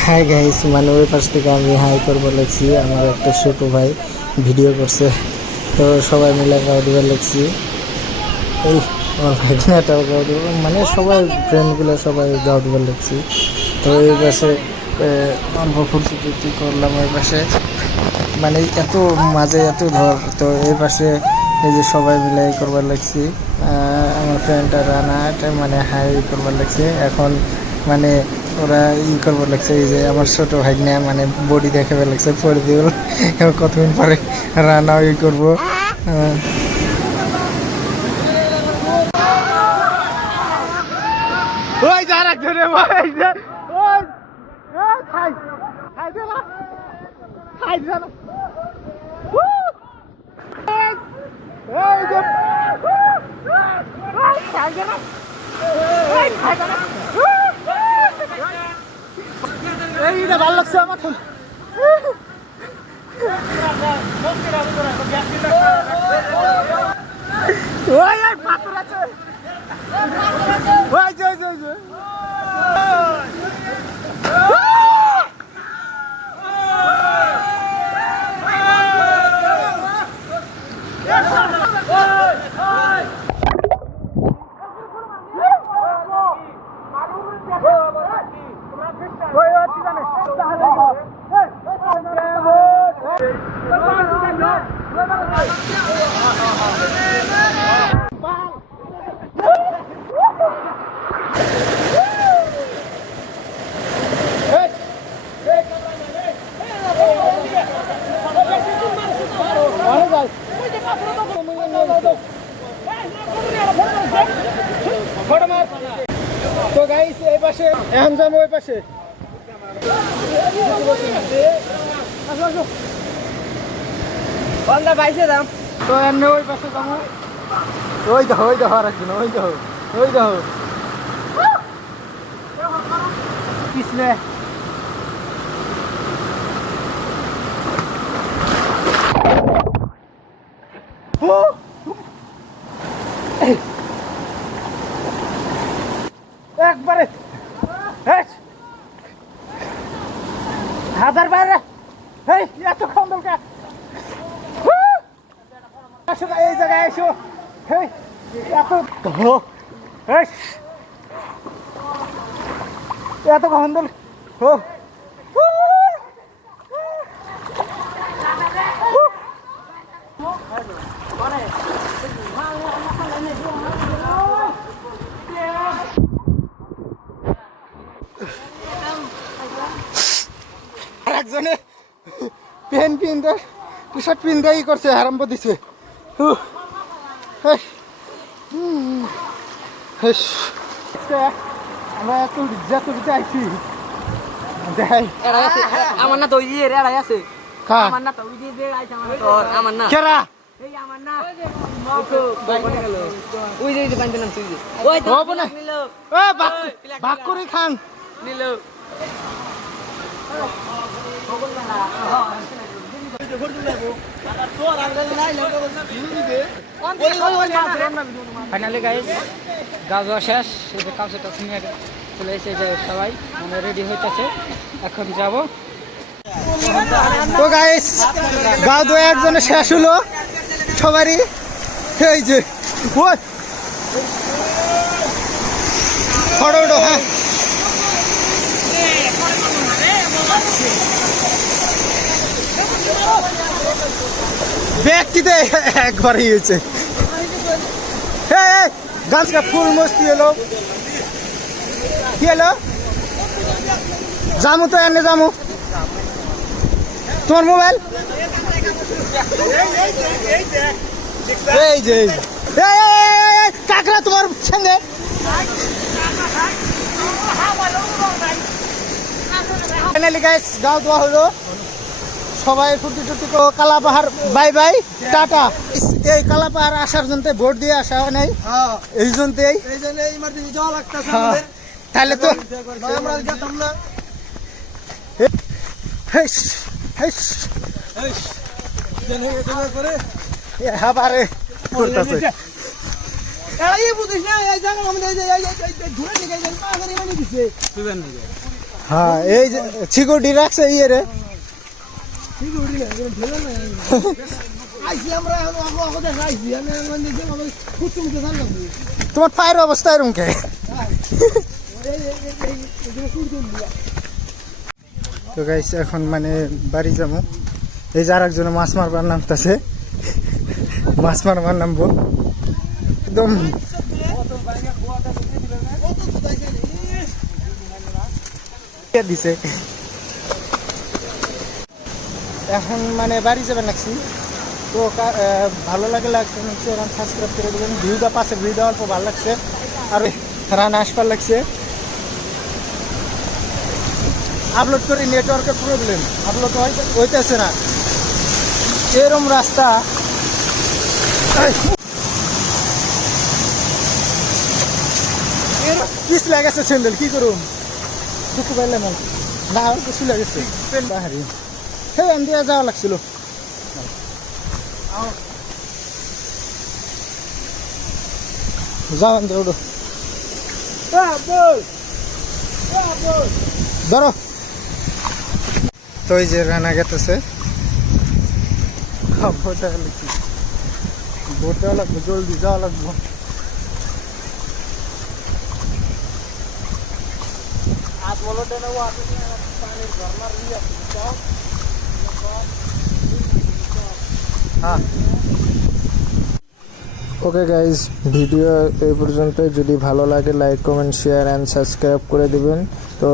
Hi guys, মানে ওই পাশ থেকে আমি হাই করবো লাগছি। আমার একটা ছোট ভাই ভিডিও করছে, তো সবাই মিলে গাও দিবার লাগছি। এই আমার ভাইটাও গাও দিব, মানে সবাই ফ্রেন্ডগুলো সবাই গাও দিবার লাগছি। তো এই পাশে অল্প ফুর্তি টুর্তি করলাম। ওই পাশে মানে এত মাঝে এত ধর, তো এই পাশে এই যে সবাই মিলে করবার লাগছি। আমার ফ্রেন্ডটা রানা মানে হাই করবার লাগছে। এখন মানে ওরা করবার লাগছে, এই যে আমার ছোট ভাই না মানে বডি দেখাবার লাগছে পরে দিয়ে কতক্ষণ পরে রানাও করবো। ওই যার একজনে এইটা ভালো লাগছে আমার। ওই পাথর আছে, ওই যে তো গাইস এই পাশে এখন যাবো ওই পাশে। বাইশে দাম তো এমনি ওই পাশে যাবো। ওই দেখো আর একদিন ওই দেখো পিছনে একবারে হাজার বাইরে এত কম দরকার। এই জায়গায় এসো এত কন্দল একজনে প্যান্ট পিনতে টি শার্ট পিনতে ই করছে, আরম্ভ দিছে। আমরা এত যত দিতে আইছি দেখাই আমার না তো ওই যে রেড়াই আছে, আমার না তো ওই যে আইছে, আমার না কেরা এই আমার না ওই যে বান্ধে নাম তুই ওই তো নিল এ ভাগ করে খান নিল। ফাইনালি গাইস গাছ শেষ, এই যে কাছে টাছ নিয়ে চলে এসে যায় সবাই, মানে রেডি হইতেছে, এখন যাব। তো গাইস গাও দু একজনে শেষ হলো সবারই। এই যে ফটো হ্যাঁ ব্যক্তিতে একবার হয়েছে। গাছটা ফুল মস্তি হলো। কি হলো জামু তো এনে জামু তোমার মোবাইল এই যে কাকড়া তোমার সঙ্গে ফাইনালি গাইস গাও দেওয়া হলো, সবাই ফুর্তি টুর্তি কালাপাহাড় বাই বাই টাটা। এই কালাপাহাড় আসার জন্য ভোট দিয়ে আসা হয় নাই, এই জন্যই তাহলে তো হাবারে করতেছে। হ্যাঁ এই যে সিকিউরিটি রাখছে ইয়ে রে তোমার পায়ের অবস্থা এরকম কে তো গাইস এখন মানে বাড়ি যাবো এই যে আর একজন মাছ মারবার নামতেছে মাছ মারবার নামবো একদম দিছে এখন মানে বাড়ি যাবেন লাগছি তো ভালো লাগে লাগছে সাবস্ক্রাইব করে দেবেন ভিউটা পাশে ভিউটা অল্প ভালো লাগছে আর রান আসবার লাগছে আপলোড করি নেটওয়ার্কের প্রবলেম আপলোড হইতেছে না এরম রাস্তা কিস লাগাছে স্যান্ডেল কি করুম দুঃখ পাইলাম না আর কিছু লাগেছে বাহারি হ্যাঁ আমি দিয়ে যাওয়া লাগছিল যাও আমি ওঠো ধরো তো এই যে রানা গেতেছে ভোটা লাগবে জলদি যাওয়া লাগবো ওকে গাইজ ভিডিও এই পর্যন্ত যদি ভালো লাগে like comment share and subscribe করে দিবেন তো